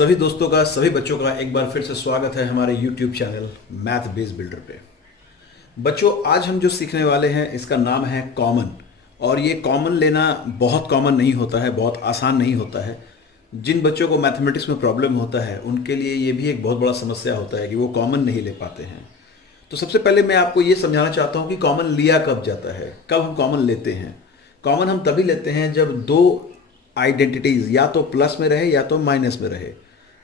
सभी दोस्तों का, सभी बच्चों का एक बार फिर से स्वागत है हमारे YouTube channel math base builder पे। बच्चों, आज हम जो सीखने वाले हैं इसका नाम है कॉमन। और ये कॉमन लेना बहुत कॉमन नहीं होता है, बहुत आसान नहीं होता है। जिन बच्चों को मैथमेटिक्स में प्रॉब्लम होता है उनके लिए ये भी एक बहुत बड़ा समस्या होता है कि वो कॉमन नहीं ले पाते हैं। तो सबसे पहले मैं आपको ये समझाना चाहता हूँ कि कॉमन लिया कब जाता है, कब हम कॉमन लेते हैं। कॉमन हम तभी लेते हैं जब दो आइडेंटिटीज या तो प्लस में रहे या तो माइनस में रहे।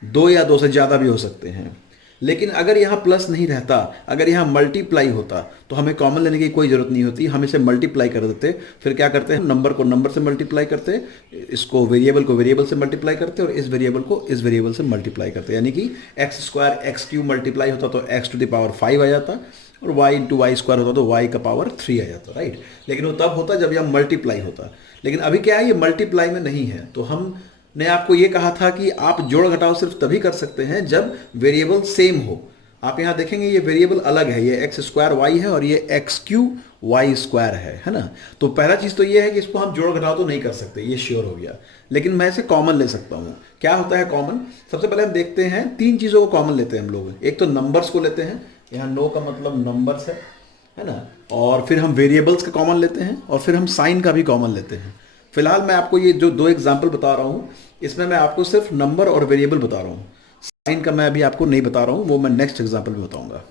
दो या दो से ज़्यादा भी हो सकते हैं। लेकिन अगर यहाँ प्लस नहीं रहता, अगर यहाँ मल्टीप्लाई होता तो हमें कॉमन लेने की कोई ज़रूरत नहीं होती। हम इसे मल्टीप्लाई कर देते। फिर क्या करते हैं, नंबर को नंबर से मल्टीप्लाई करते, इसको वेरिएबल को वेरिएबल से मल्टीप्लाई करते और इस वेरिएबल को इस वेरिएबल से मल्टीप्लाई करते। यानी कि x square x Q multiply होता तो एक्स टू द पावर 5 आ जाता और y इंटू वाई स्क्वायर होता तो y का पावर 3 आ जाता, राइट। लेकिन वो तब होता जब यह मल्टीप्लाई होता। लेकिन अभी क्या है, ये मल्टीप्लाई में नहीं है। तो हमने आपको ये कहा था कि आप जोड़ घटाव सिर्फ तभी कर सकते हैं जब वेरिएबल सेम हो। आप यहाँ देखेंगे ये वेरिएबल अलग है, ये एक्स स्क्वायर वाई है और ये एक्स क्यू वाई स्क्वायर है ना। तो पहला चीज़ तो ये है कि इसको हम जोड़ घटाव तो नहीं कर सकते, ये श्योर हो गया। लेकिन मैं इसे कॉमन ले सकता हूँ। क्या होता है कॉमन? सबसे पहले हम देखते हैं, तीन चीज़ों को कॉमन लेते हैं हम लोग। एक तो नंबर्स को लेते हैं, यहाँ नो का मतलब नंबर्स है ना। और फिर हम वेरिएबल्स का कॉमन लेते हैं और फिर हम साइन का भी कॉमन लेते हैं। फिलहाल मैं आपको ये जो दो एग्जाम्पल बता रहा हूँ इसमें मैं आपको सिर्फ नंबर और वेरिएबल बता रहा हूँ। साइन का मैं अभी आपको नहीं बता रहा हूँ, वो मैं नेक्स्ट एग्जाम्पल में बताऊंगा।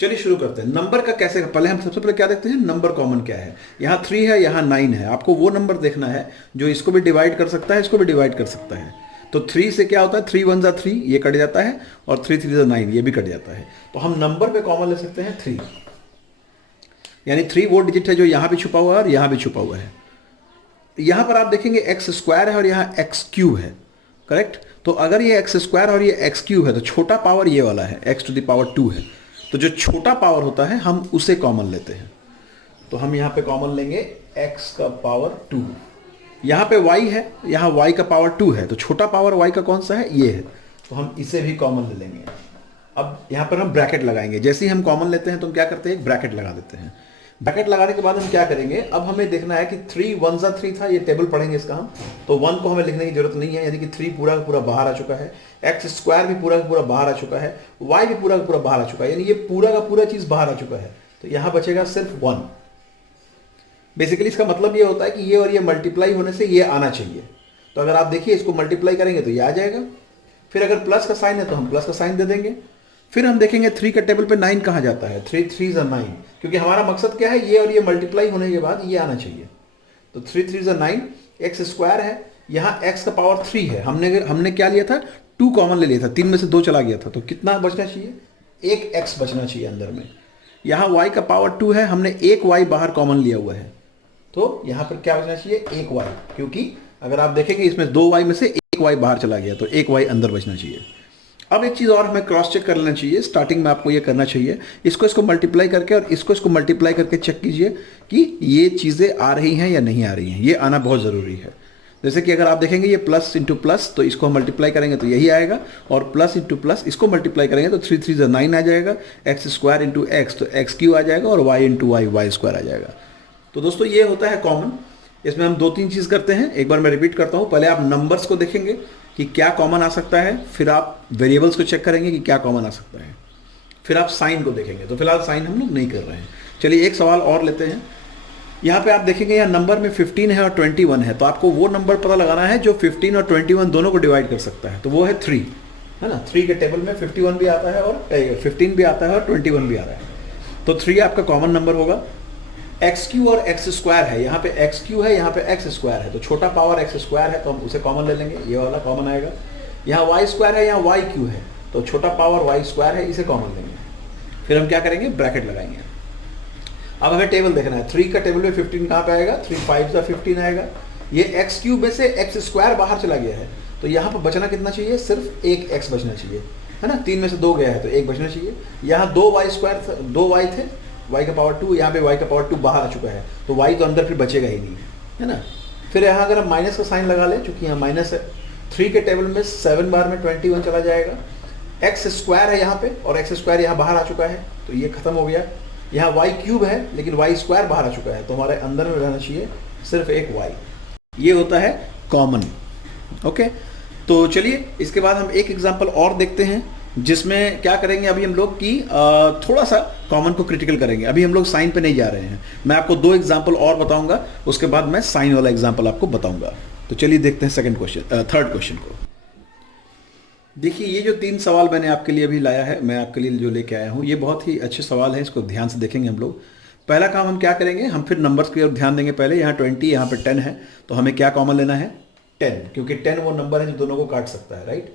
चलिए शुरू करते हैं। नंबर का कैसे, पहले हम सबसे पहले क्या देखते हैं, नंबर कॉमन क्या है। यहाँ 3 है, यहाँ 9 है। आपको वो नंबर देखना है जो इसको भी डिवाइड कर सकता है, इसको भी डिवाइड कर सकता है। तो 3 से क्या होता है, 3 1 3, ये कट जाता है, और 3 3 9, ये भी कट जाता है। तो हम नंबर पे कॉमन ले सकते हैं 3। यानी 3 वो डिजिट है जो यहाँ भी छुपा हुआ है और यहाँ भी छुपा हुआ है। यहाँ पर आप देखेंगे एक्स स्क्वायर है और यहाँ एक्स क्यू है, करेक्ट। तो अगर ये एक्स स्क्वायर और ये एक्स क्यू है तो छोटा पावर ये वाला है, एक्स टू द पावर 2 है। तो जो छोटा पावर होता है हम उसे कॉमन लेते हैं। तो हम यहाँ पे कॉमन लेंगे x का पावर 2। यहाँ पे y है, यहाँ y का पावर 2 है। तो छोटा पावर y का कौन सा है, ये है। तो हम इसे भी कॉमन ले लेंगे। अब यहाँ पर हम ब्रैकेट लगाएंगे। जैसे ही हम कॉमन लेते हैं तो हम क्या करते हैं, एक ब्रैकेट लगा देते हैं। ब्रैकेट लगाने के बाद हम क्या करेंगे, अब हमें देखना है कि 3 1 3 था, ये टेबल पढ़ेंगे इसका हम। तो 1 को हमें लिखने की जरूरत नहीं है, यानी कि 3 पूरा का पूरा बाहर आ चुका है। एक्स स्क्वायर भी पूरा का पूरा बाहर आ चुका है, वाई भी पूरा का पूरा बाहर आ चुका है, यानी ये पूरा का पूरा चीज बाहर आ चुका है। तो यहाँ बचेगा सिर्फ 1। बेसिकली इसका मतलब ये होता है कि ये और ये मल्टीप्लाई होने से ये आना चाहिए। तो अगर आप देखिए इसको मल्टीप्लाई करेंगे तो ये आ जाएगा। फिर अगर प्लस का साइन है तो हम प्लस का साइन दे देंगे। फिर हम देखेंगे 3 का टेबल पे 9 कहाँ जाता है, 3 3 9, क्योंकि हमारा मकसद क्या है, ये और ये मल्टीप्लाई होने के बाद ये आना चाहिए। तो 3 3 9, एक्स स्क्वायर है, यहाँ एक्स का पावर 3 है। हमने क्या लिया था, 2 कॉमन ले लिया था, 3 में से 2 चला गया था। तो कितना बचना चाहिए, एक एक्स बचना चाहिए अंदर में। यहाँ y का पावर 2 है, हमने एक y बाहर कॉमन लिया हुआ है। तो यहाँ पर क्या बचना चाहिए, एक y, क्योंकि अगर आप देखेंगे इसमें 2 y में से एक y बाहर चला गया, तो एक y अंदर बचना चाहिए। अब एक चीज़ और हमें क्रॉस चेक कर लेना चाहिए। स्टार्टिंग में आपको ये करना चाहिए, इसको मल्टीप्लाई करके और इसको मल्टीप्लाई करके चेक कीजिए कि ये चीज़ें आ रही हैं या नहीं आ रही हैं। ये आना बहुत ज़रूरी है। जैसे कि अगर आप देखेंगे ये प्लस इंटू प्लस, तो इसको मल्टीप्लाई करेंगे तो यही आएगा, और प्लस इंटू प्लस इसको मल्टीप्लाई करेंगे तो 3 3 9 आ जाएगा। एक्स स्क्वायर इंटू एक्स तो एक्स क्यू आ जाएगा, और Y into Y Y square आ जाएगा। तो दोस्तों ये होता है कॉमन। इसमें हम 2-3 चीज़ करते हैं। एक बार मैं रिपीट करता हूँ। पहले आप नंबर्स को देखेंगे कि क्या कॉमन आ सकता है, फिर आप वेरिएबल्स को चेक करेंगे कि क्या कॉमन आ सकता है, फिर आप साइन को देखेंगे। तो फिलहाल साइन हम लोग नहीं कर रहे हैं। चलिए एक सवाल और लेते हैं। यहाँ पे आप देखेंगे यहाँ नंबर में 15 है और 21 है। तो आपको वो नंबर पता लगाना है जो 15 और 21 दोनों को डिवाइड कर सकता है। तो वो है 3, है ना। 3 के टेबल में 51 भी आता है और 15 भी आता है और 21 भी आ रहा है। तो 3 आपका कॉमन नंबर होगा। एक्स क्यू और एक्स स्क्वायर है, यहाँ पे एक्स क्यू है, यहाँ पे एक्स स्क्वायर है। तो छोटा पावर एक्स स्क्वायर है तो हम उसे कॉमन ले लेंगे, ये वाला कॉमन आएगा। यहाँ वाई स्क्वायर है, यहाँ वाई क्यू है, तो छोटा पावर वाई स्क्वायर है, इसे कॉमन लेंगे। फिर हम क्या करेंगे, ब्रैकेट लगाएंगे। अब हमें टेबल देखना है। 3 का टेबल में 15 कहाँ पे आएगा, 3 5 15 आएगा। ये एक्स क्यूब में से एक्स स्क्वायर बाहर चला गया है, तो यहाँ पर बचना कितना चाहिए, सिर्फ एक एक्स बचना चाहिए, है ना। 3 में से 2 गया है तो 1 बचना चाहिए। यहाँ 2 वाई स्क्वायर, 2 वाई थे, y का पावर 2, यहाँ पे y का पावर 2 बाहर आ चुका है, तो y तो अंदर फिर बचेगा ही नहीं, है ना। फिर यहाँ अगर हम माइनस का साइन लगा लें, चूंकि यहाँ माइनस है, 3 के टेबल में 7 बार में 21 चला जाएगा। एक्स स्क्वायर है यहाँ पे, और एक्स स्क्वायर यहाँ बाहर आ चुका है, तो ये खत्म हो गया। यहाँ वाई क्यूब है लेकिन वाई स्क्वायर बाहर आ चुका है, तो हमारे अंदर में रहना चाहिए सिर्फ एक y। ये होता है कॉमन, ओके। तो चलिए इसके बाद हम एक एग्जांपल और देखते हैं, जिसमें क्या करेंगे अभी हम लोग कि थोड़ा सा कॉमन को क्रिटिकल करेंगे। अभी हम लोग साइन पे नहीं जा रहे हैं, मैं आपको 2 एग्जांपल और बताऊंगा, उसके बाद मैं साइन वाला एग्जांपल आपको बताऊंगा। तो चलिए देखते हैं थर्ड क्वेश्चन को। देखिए ये जो 3 सवाल मैंने आपके लिए अभी लाया है, मैं आपके लिए जो लेके आया हूँ, ये बहुत ही अच्छे सवाल हैं, इसको ध्यान से देखेंगे हम लोग। पहला काम हम क्या करेंगे, हम फिर नंबर्स की ओर ध्यान देंगे। पहले यहाँ 20, यहाँ पे 10 है, तो हमें क्या कॉमन लेना है, 10, क्योंकि 10 वो नंबर है जो दोनों को काट सकता है, राइट।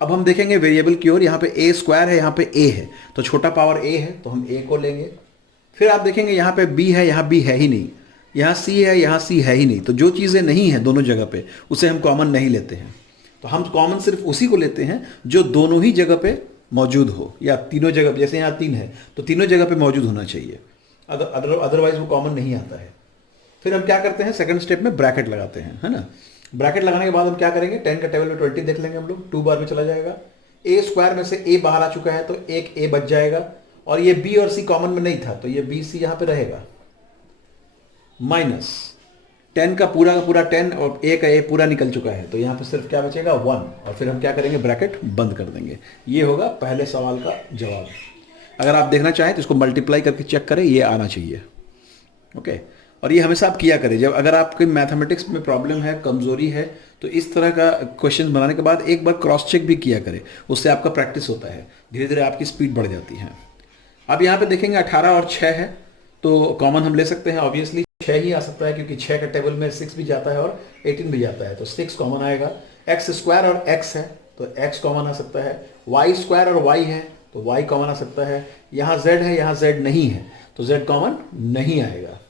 अब हम देखेंगे वेरिएबल की ओर, यहाँ पे a स्क्वायर है, यहाँ पे a है, तो छोटा पावर a है तो हम a को लेंगे। फिर आप देखेंगे यहाँ पे b है, यहाँ b है ही नहीं, यहाँ c है, यहाँ c है ही नहीं, तो जो चीज़ें नहीं हैं दोनों जगह पे उसे हम कॉमन नहीं लेते हैं। तो हम कॉमन सिर्फ उसी को लेते हैं जो दोनों ही जगह पे मौजूद हो, या तीनों जगह पे, जैसे यहाँ 3 है तो तीनों जगह पे मौजूद होना चाहिए, अदरवाइज वो कॉमन नहीं आता है। फिर हम क्या करते हैं, सेकंड स्टेप में ब्रैकेट लगाते हैं, है ना। ब्रैकेट लगाने के बाद हम क्या करेंगे, 10 का टेबल में 20 देख लेंगे हम लोग, 2 बार में चला जाएगा। a स्क्वायर में से a बाहर आ चुका है तो एक a बच जाएगा, और ये b और c कॉमन में नहीं था तो ये b c यहाँ पे रहेगा, माइनस 10 का पूरा 10 और a का a पूरा निकल चुका है तो यहाँ पे सिर्फ क्या बचेगा 1, और फिर हम क्या करेंगे, ब्रैकेट बंद कर देंगे। ये होगा पहले सवाल का जवाब। अगर आप देखना चाहें तो इसको मल्टीप्लाई करके चेक करें, ये आना चाहिए, ओके। और ये हमेशा आप किया करें, जब अगर आपकी मैथमेटिक्स में प्रॉब्लम है, कमजोरी है, तो इस तरह का क्वेश्चन बनाने के बाद एक बार क्रॉस चेक भी किया करें, उससे आपका प्रैक्टिस होता है, धीरे धीरे आपकी स्पीड बढ़ जाती है। अब यहाँ पे देखेंगे 18 और 6 है, तो कॉमन हम ले सकते हैं, ऑब्वियसली 6 ही आ सकता है, क्योंकि 6 का टेबल में 6 भी जाता है और 18 भी जाता है, तो 6 कॉमन आएगा। एक्स स्क्वायर और x है तो x कॉमन आ सकता है, y स्क्वायर और y है तो y कॉमन आ सकता है, यहाँ z है, यहाँ z नहीं है तो z कॉमन नहीं आएगा।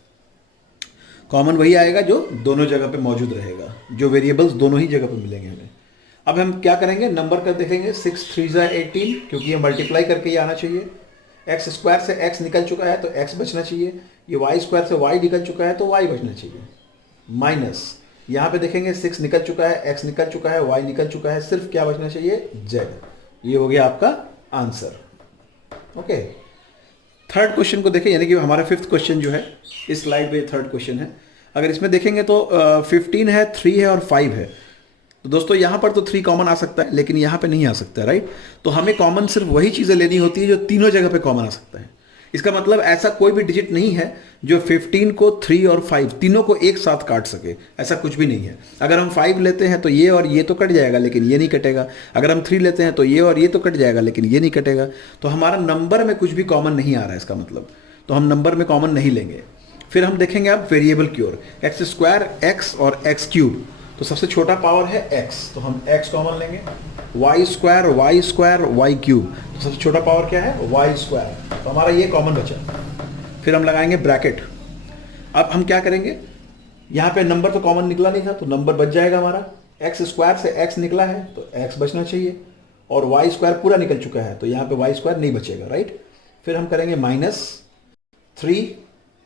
कॉमन वही आएगा जो दोनों जगह पे मौजूद रहेगा, जो वेरिएबल्स दोनों ही जगह पे मिलेंगे हमें। अब हम क्या करेंगे, नंबर कर देखेंगे, 6 3 18, क्योंकि ये मल्टीप्लाई करके ही आना चाहिए। एक्स स्क्वायर से x निकल चुका है तो x बचना चाहिए, ये y स्क्वायर से y निकल चुका है तो y बचना चाहिए, माइनस यहाँ पे देखेंगे 6 निकल चुका है, x निकल चुका है, y निकल चुका है, सिर्फ क्या बचना चाहिए, z। ये हो गया आपका आंसर, ओके। थर्ड क्वेश्चन को देखें, यानी कि हमारा 5th क्वेश्चन जो है इस स्लाइड पे 3rd क्वेश्चन है। अगर इसमें देखेंगे तो 15 है, 3 है और 5 है, तो दोस्तों यहाँ पर तो 3 कॉमन आ सकता है, लेकिन यहाँ पे नहीं आ सकता है, राइट। तो हमें कॉमन सिर्फ वही चीज़ें लेनी होती है जो तीनों जगह पे कॉमन आ सकता है। इसका मतलब ऐसा कोई भी डिजिट नहीं है जो 15 को 3 और 5 तीनों को एक साथ काट सके, ऐसा कुछ भी नहीं है। अगर हम 5 लेते हैं तो ये और ये तो कट जाएगा, लेकिन ये नहीं कटेगा। अगर हम 3 लेते हैं तो ये और ये तो कट जाएगा, लेकिन ये नहीं कटेगा। तो हमारा नंबर में कुछ भी कॉमन नहीं आ रहा है इसका मतलब, तो हम नंबर में कॉमन नहीं लेंगे। फिर हम देखेंगे अब वेरिएबल की ओर, एक्स स्क्वायर एक्स और एक्स क्यूब, तो सबसे छोटा पावर है x, तो हम x कॉमन लेंगे। y स्क्वायर y क्यूब, तो सबसे छोटा पावर क्या है, y स्क्वायर, तो हमारा ये कॉमन बचा। फिर हम लगाएंगे ब्रैकेट। अब हम क्या करेंगे, यहाँ पे नंबर तो कॉमन निकला नहीं था तो नंबर बच जाएगा हमारा। x स्क्वायर से x निकला है तो x बचना चाहिए, और y स्क्वायर पूरा निकल चुका है तो यहाँ पे y स्क्वायर नहीं बचेगा, राइट। फिर हम करेंगे -3,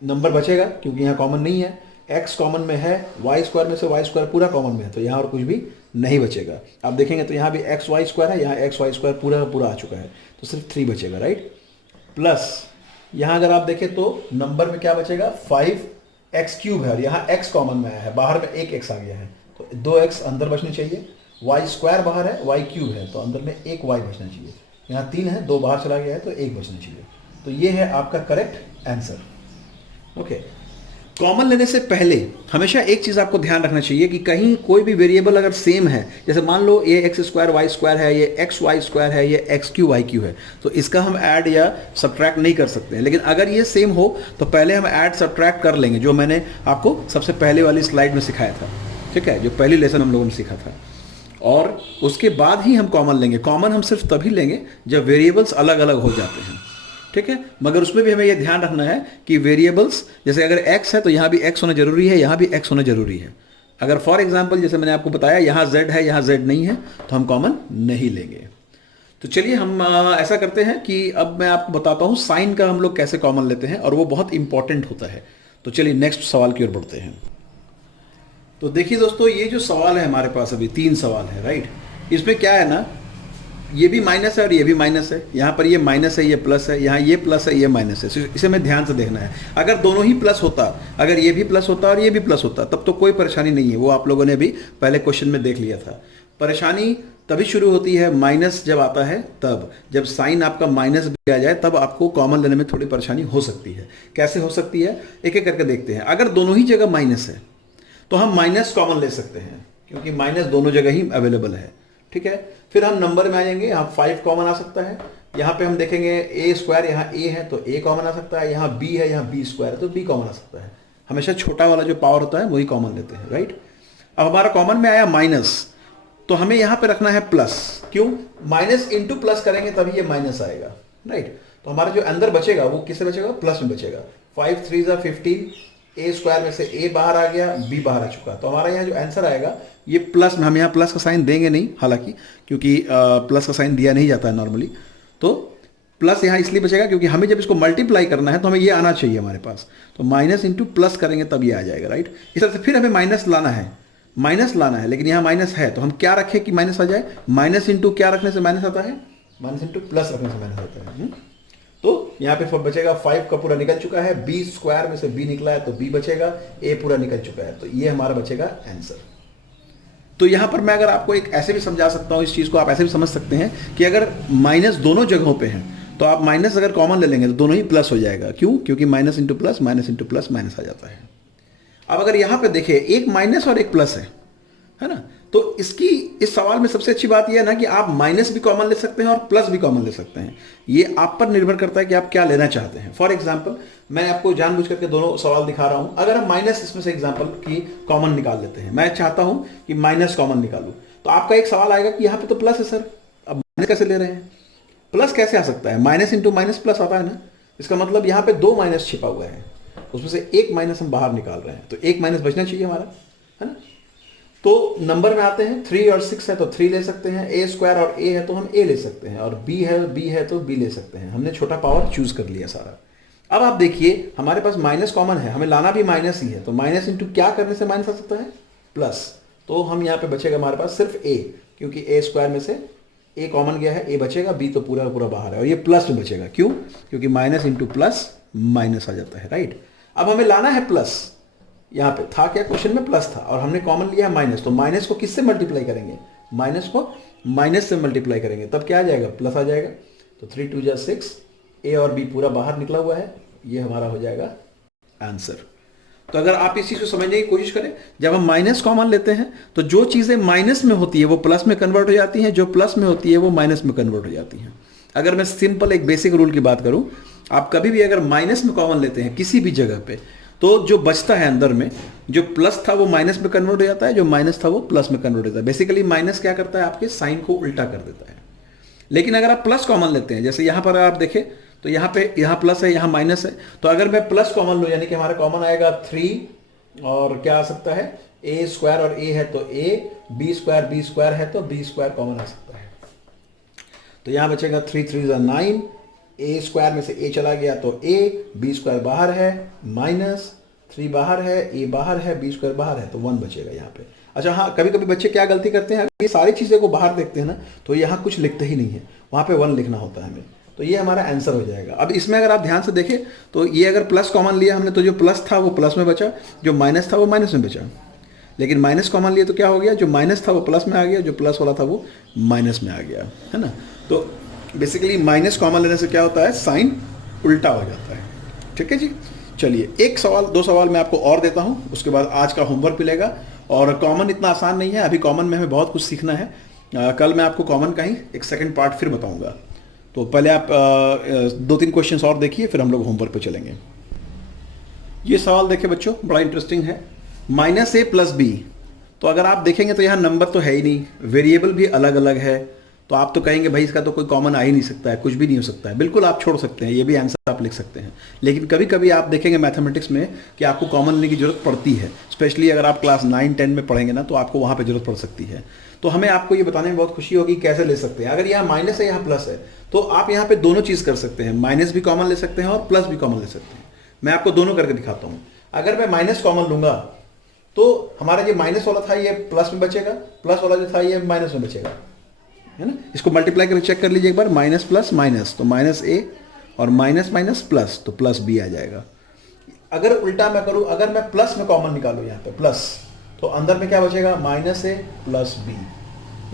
नंबर बचेगा क्योंकि यहाँ कॉमन नहीं है, x कॉमन में है, y स्क्वायर में से y स्क्वायर पूरा कॉमन में है तो यहाँ और कुछ भी नहीं बचेगा। आप देखेंगे तो यहाँ भी एक्स वाई स्क्वायर है, यहाँ एक्स वाई स्क्वायर पूरा पूरा आ चुका है तो सिर्फ 3 बचेगा, राइट। प्लस यहाँ अगर आप देखें तो नंबर में क्या बचेगा, 5x क्यूब है और यहाँ x कॉमन में आया है, बाहर में एक x आ गया है तो 2x अंदर बचने चाहिए। y स्क्वायर बाहर है, y क्यूब है तो अंदर में एक y बचना चाहिए। यहाँ 3 है, 2 बाहर चला गया है तो 1 बचना चाहिए। तो ये है आपका करेक्ट आंसर, ओके। कॉमन लेने से पहले हमेशा एक चीज़ आपको ध्यान रखना चाहिए कि कहीं कोई भी वेरिएबल अगर सेम है, जैसे मान लो ये एक्स स्क्वायर वाई स्क्वायर है, ये एक्स वाई स्क्वायर है, ये एक्स क्यू वाई क्यू है, तो इसका हम ऐड या सब्ट्रैक्ट नहीं कर सकते हैं। लेकिन अगर ये सेम हो तो पहले हम ऐड सब्ट्रैक्ट कर लेंगे, जो मैंने आपको सबसे पहले वाली स्लाइड में सिखाया था, ठीक है, जो पहली लेसन हम लोगों ने सीखा था। और उसके बाद ही हम कॉमन लेंगे। कॉमन हम सिर्फ तभी लेंगे जब वेरिएबल्स अलग अलग हो जाते हैं, ठीक है। मगर उसमें भी हमें यह ध्यान रखना है कि वेरिएबल्स, जैसे अगर x है तो यहाँ भी x होना जरूरी है, यहाँ भी x होना जरूरी है। अगर फॉर एग्जांपल जैसे मैंने आपको बताया यहाँ z है, यहाँ z नहीं है, तो हम कॉमन नहीं लेंगे। तो चलिए हम ऐसा करते हैं कि अब मैं आपको बताता हूँ साइन का हम लोग कैसे कॉमन लेते हैं, और वो बहुत इंपॉर्टेंट होता है। तो चलिए नेक्स्ट सवाल की ओर बढ़ते हैं। तो देखिए दोस्तों, ये जो सवाल है हमारे पास अभी 3 सवाल है, राइट। इसमें क्या है ना, ये भी माइनस है और ये भी माइनस है, यहाँ पर ये माइनस है, ये प्लस है, यहाँ ये प्लस है, ये माइनस है। इसे हमें ध्यान से देखना है। अगर दोनों ही प्लस होता, अगर ये भी प्लस होता और ये भी प्लस होता, तब तो कोई परेशानी नहीं है, वो आप लोगों ने भी पहले क्वेश्चन में देख लिया था। परेशानी तभी शुरू होती है माइनस जब आता है, तब जब साइन आपका माइनस भी आ जाए तब आपको कॉमन लेने में थोड़ी परेशानी हो सकती है। कैसे हो सकती है, एक एक करके देखते हैं। अगर दोनों ही जगह माइनस है तो हम माइनस कॉमन ले सकते हैं, क्योंकि माइनस दोनों जगह ही अवेलेबल है। ठीक है, फिर हम नंबर में आ जाएंगे, यहाँ 5 कॉमन आ सकता है। यहाँ पे हम देखेंगे ए स्क्वायर, यहाँ ए है तो ए कॉमन आ सकता है, यहाँ बी है, यहाँ बी स्क्वायर है तो बी कॉमन आ सकता है। हमेशा छोटा वाला जो पावर होता है वही कॉमन लेते हैं, राइट। अब हमारा कॉमन में आया माइनस, तो हमें यहाँ पे रखना है प्लस। क्यों, माइनस इंटू प्लस करेंगे तभी ये माइनस आएगा, राइट। तो हमारा जो अंदर बचेगा वो किससे बचेगा, प्लस में बचेगा। 5 3 15, ए स्क्वायर में से ए बाहर आ गया, बी बाहर आ चुका। तो हमारा यहाँ जो आंसर आएगा ये प्लस में, हम यहाँ प्लस का साइन देंगे नहीं हालांकि, क्योंकि प्लस का साइन दिया नहीं जाता है नॉर्मली। तो प्लस यहाँ इसलिए बचेगा क्योंकि हमें जब इसको मल्टीप्लाई करना है तो हमें ये आना चाहिए हमारे पास। तो माइनस इंटू प्लस करेंगे तब ये आ जाएगा, राइट। इस तरह से फिर हमें माइनस लाना है, लेकिन यहाँ माइनस है तो हम क्या रखें कि माइनस आ जाए। माइनस इंटू क्या रखने से माइनस आता है, माइनस इंटू प्लस रखने से माइनस आता है। तो यहाँ पे बचेगा 5 का पूरा निकल चुका है, बी स्क्वायर में से बी निकला है तो बी बचेगा, ए पूरा निकल चुका है तो ये हमारा बचेगा आंसर। तो यहाँ पर मैं अगर आपको एक ऐसे भी समझा सकता हूँ, इस चीज़ को आप ऐसे भी समझ सकते हैं कि अगर माइनस दोनों जगहों पे हैं तो आप माइनस अगर कॉमन ले लेंगे तो दोनों ही प्लस हो जाएगा। क्यों, क्योंकि माइनस इंटू प्लस माइनस आ जाता है। अब अगर यहाँ पे देखिए एक माइनस और एक प्लस है ना, तो इस सवाल में सबसे अच्छी बात यह है ना कि आप माइनस भी कॉमन ले सकते हैं और प्लस भी कॉमन ले सकते हैं। ये आप पर निर्भर करता है कि आप क्या लेना चाहते हैं। फॉर एग्जाम्पल मैं आपको जानबूझ करके दोनों सवाल दिखा रहा हूं। अगर हम माइनस इसमें से एग्जाम्पल की कॉमन निकाल लेते हैं, मैं चाहता हूं कि माइनस कॉमन निकालूं, तो आपका एक सवाल आएगा कि यहाँ पे तो प्लस है सर, अब माइनस कैसे ले रहे हैं, प्लस कैसे आ सकता है, माइनस इंटू माइनस प्लस आता है ना। इसका मतलब यहाँ पे 2 माइनस छिपा हुआ है, उसमें से एक माइनस हम बाहर निकाल रहे हैं, तो एक माइनस बचना चाहिए हमारा, है ना। तो नंबर में आते हैं, 3 और 6 है तो 3 ले सकते हैं, ए स्क्वायर और ए है तो हम ए ले सकते हैं, और बी है तो बी ले सकते हैं। हमने छोटा पावर चूज कर लिया सारा। अब आप देखिए हमारे पास माइनस कॉमन है, हमें लाना भी माइनस ही है, तो माइनस इंटू क्या करने से माइनस आ सकता है, प्लस। तो हम यहाँ पे बचेगा हमारे पास सिर्फ ए, क्योंकि ए स्क्वायर में से ए कॉमन गया है, ए बचेगा, बी तो पूरा पूरा बाहर है, और ये प्लस में बचेगा। क्यों, क्योंकि माइनस इंटू प्लस माइनस आ जाता है, राइट। अब हमें लाना है प्लस, यहाँ पे था क्या, क्वेश्चन में प्लस था और हमने कॉमन लिया है माइनस, तो माइनस को किससे मल्टीप्लाई करेंगे, माइनस को माइनस से मल्टीप्लाई करेंगे, तब क्या आ जाएगा, प्लस आ जाएगा। तो 3 2 6, ए और बी पूरा बाहर निकला हुआ है, ये हमारा हो जाएगा आंसर। तो अगर आप इस चीज को समझने की कोशिश करें, जब हम माइनस कॉमन लेते हैं तो जो चीजें माइनस में होती है वो प्लस में कन्वर्ट हो जाती हैं, जो प्लस में होती है वो माइनस में कन्वर्ट हो जाती हैं। अगर मैं सिंपल एक बेसिक रूल की बात करूं, आप कभी भी अगर माइनस में कॉमन लेते हैं किसी भी जगह पे, तो जो बचता है अंदर में, जो प्लस था वो माइनस में कन्वर्ट हो जाता है, जो माइनस था वो प्लस में कन्वर्ट हो जाता है। बेसिकली माइनस क्या करता है, आपके साइन को उल्टा कर देता है। लेकिन अगर आप प्लस कॉमन लेते हैं, जैसे यहाँ पर आप देखें तो यहाँ प्लस है, यहाँ माइनस है, तो अगर मैं प्लस कॉमन लूँ, यानी कि हमारा कॉमन आएगा 3, और क्या आ सकता है, ए स्क्वायर और ए है तो ए, बी स्क्वायर है तो बी स्क्वायर कॉमन आ सकता है। तो यहाँ बचेगा 3 3 9, ए स्क्वायर में से ए चला गया तो ए, बी स्क्वायर बाहर है, माइनस 3 बाहर है, ए बाहर है, बी स्क्वायर बाहर है, तो 1 बचेगा यहाँ पे। अच्छा हाँ, कभी कभी बच्चे क्या गलती करते हैं, ये सारी चीज़ें को बाहर देखते हैं ना, तो यहाँ कुछ लिखते ही नहीं है, वहाँ पे 1 लिखना होता है हमें। तो ये हमारा आंसर हो जाएगा। अब इसमें अगर आप ध्यान से देखें तो ये अगर प्लस कॉमन लिया हमने, तो जो प्लस था वो प्लस में बचा, जो माइनस था वो माइनस में बचा। लेकिन माइनस कॉमन लिए तो क्या हो गया, जो माइनस था वो प्लस में आ गया, जो प्लस वाला था वो माइनस में आ गया, है ना। तो बेसिकली माइनस कॉमन लेने से क्या होता है, साइन उल्टा हो जाता है। ठीक है जी, चलिए एक सवाल 2 सवाल मैं आपको और देता हूँ, उसके बाद आज का होमवर्क मिलेगा। और कॉमन इतना आसान नहीं है, अभी कॉमन में हमें बहुत कुछ सीखना है। कल मैं आपको कॉमन का ही एक सेकंड पार्ट फिर बताऊंगा। तो पहले आप 2-3 क्वेश्चंस और देखिए, फिर हम लोग होमवर्क पे चलेंगे। ये सवाल देखिए बच्चों, बड़ा इंटरेस्टिंग है। -a + b, तो अगर आप देखेंगे तो यहाँ नंबर तो है ही नहीं, वेरिएबल भी अलग अलग है, तो आप तो कहेंगे भाई इसका तो कोई कॉमन आ ही नहीं सकता है, कुछ भी नहीं हो सकता है। बिल्कुल आप छोड़ सकते हैं, ये भी आंसर आप लिख सकते हैं। लेकिन कभी कभी आप देखेंगे मैथमेटिक्स में कि आपको कॉमन लेने की जरूरत पड़ती है, स्पेशली अगर आप क्लास 9-10 में पढ़ेंगे ना, तो आपको वहाँ पे जरूरत पड़ सकती है। तो हमें आपको ये बताने में बहुत खुशी होगी कैसे ले सकते हैं। अगर यहाँ माइनस है, यहाँ प्लस है, तो आप यहाँ पे दोनों चीज़ कर सकते हैं, माइनस भी कॉमन ले सकते हैं और प्लस भी कॉमन ले सकते हैं। मैं आपको दोनों करके दिखाता हूँ। अगर मैं माइनस कॉमन लूंगा तो हमारा ये माइनस वाला था ये प्लस में बचेगा, प्लस वाला जो था ये माइनस में बचेगा, है ना। इसको मल्टीप्लाई करके चेक कर लीजिए एक बार, माइनस प्लस माइनस तो -a, और माइनस माइनस प्लस तो +b आ जाएगा। अगर उल्टा मैं करूं, अगर मैं प्लस में कॉमन निकालूं यहाँ पे प्लस, तो अंदर में क्या बचेगा, -a + b।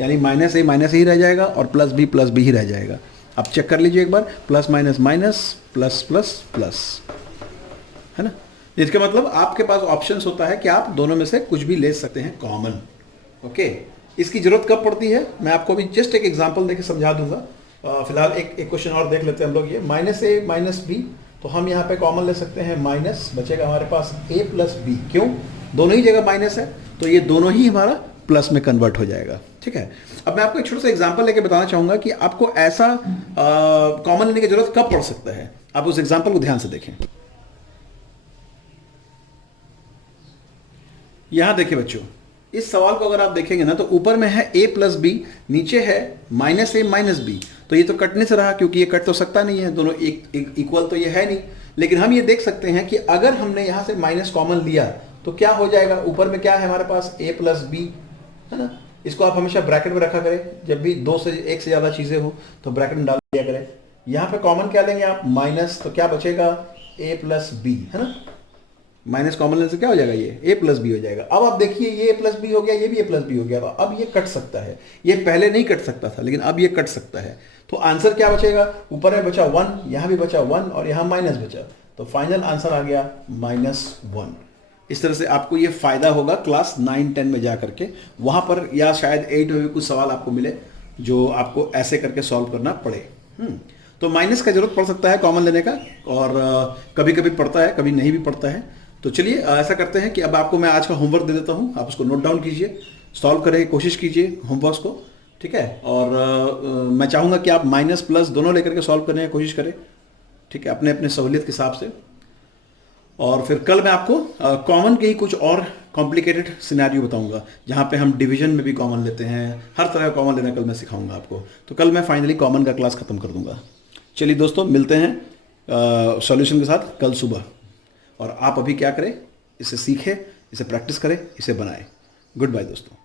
यानी माइनस ए ही रह जाएगा और प्लस बी ही रह जाएगा। आप चेक कर लीजिए एक बार, plus minus minus, plus plus plus, है ना। इसका मतलब आपके पास ऑप्शंस होता है कि आप दोनों में से कुछ भी ले सकते हैं कॉमन। ओके, इसकी जरूरत कब पड़ती है मैं आपको अभी जस्ट एक एग्जांपल देके समझा दूंगा। फिलहाल एक क्वेश्चन और देख लेते हैं हम लोग। ये माइनस ए माइनस बी, तो हम यहाँ पे कॉमन ले सकते हैं माइनस, बचेगा हमारे पास ए प्लस बी। क्यों? दोनों ही जगह माइनस है, तो ये दोनों ही हमारा प्लस में कन्वर्ट हो जाएगा। ठीक है, अब मैं आपको एक छोटा सा एग्जांपल लेके बताना चाहूंगा कि आपको ऐसा कॉमन लेने की जरूरत कब पड़ सकता है। आप उस एग्जांपल को ध्यान से देखें। यहां देखिए बच्चों, इस सवाल को अगर आप देखेंगे ना तो ऊपर में है a प्लस बी, नीचे है माइनस ए माइनस बी। तो ये तो कटने से रहा, क्योंकि ये कट तो सकता नहीं है, दोनों एक इक्वल तो ये है नहीं। लेकिन हम ये देख सकते हैं कि अगर हमने यहां से माइनस कॉमन लिया तो क्या हो जाएगा, ऊपर में क्या है हमारे पास a प्लस बी, है ना। इसको आप हमेशा ब्रैकेट में रखा करें, जब भी दो से एक से ज्यादा चीजें हो तो ब्रैकेट में डाल दिया करें। यहाँ पे कॉमन क्या लेंगे आप, माइनस, तो क्या बचेगा a प्लस बी, है ना। माइनस कॉमन लेने से क्या हो जाएगा, ये a प्लस बी हो जाएगा। अब आप देखिए ये a प्लस बी हो गया, ये भी a प्लस बी हो गया। अब ये कट सकता है, ये पहले नहीं कट सकता था लेकिन अब ये कट सकता है। तो आंसर क्या बचेगा, ऊपर में बचा 1, यहाँ भी बचा 1 और यहाँ माइनस बचा, तो फाइनल आंसर आ गया -1। इस तरह से आपको ये फायदा होगा क्लास 9-10 में जा करके, वहां पर या शायद 8 में भी कुछ सवाल आपको मिले जो आपको ऐसे करके सॉल्व करना पड़े। तो माइनस का जरूरत पड़ सकता है कॉमन लेने का, और कभी कभी पड़ता है, कभी नहीं भी पड़ता है। तो चलिए ऐसा करते हैं कि अब आपको मैं आज का होमवर्क दे देता हूं, आप उसको नोट डाउन कीजिए, सॉल्व करने की कोशिश कीजिए होमवर्क को। ठीक है, और मैं चाहूंगा कि आप माइनस प्लस दोनों लेकर के सॉल्व करने की कोशिश करें। ठीक है, अपने अपने सहूलियत के हिसाब से। और फिर कल मैं आपको कॉमन के ही कुछ और कॉम्प्लिकेटेड सिनेरियो बताऊंगा, जहां पे हम डिवीजन में भी कॉमन लेते हैं, हर तरह का कॉमन लेना कल मैं सिखाऊंगा आपको। तो कल मैं फाइनली कॉमन का क्लास खत्म कर दूंगा। चलिए दोस्तों, मिलते हैं सॉल्यूशन के साथ कल सुबह। और आप अभी क्या करें, इसे सीखें, इसे प्रैक्टिस करें, इसे बनाएं। गुड बाय दोस्तों।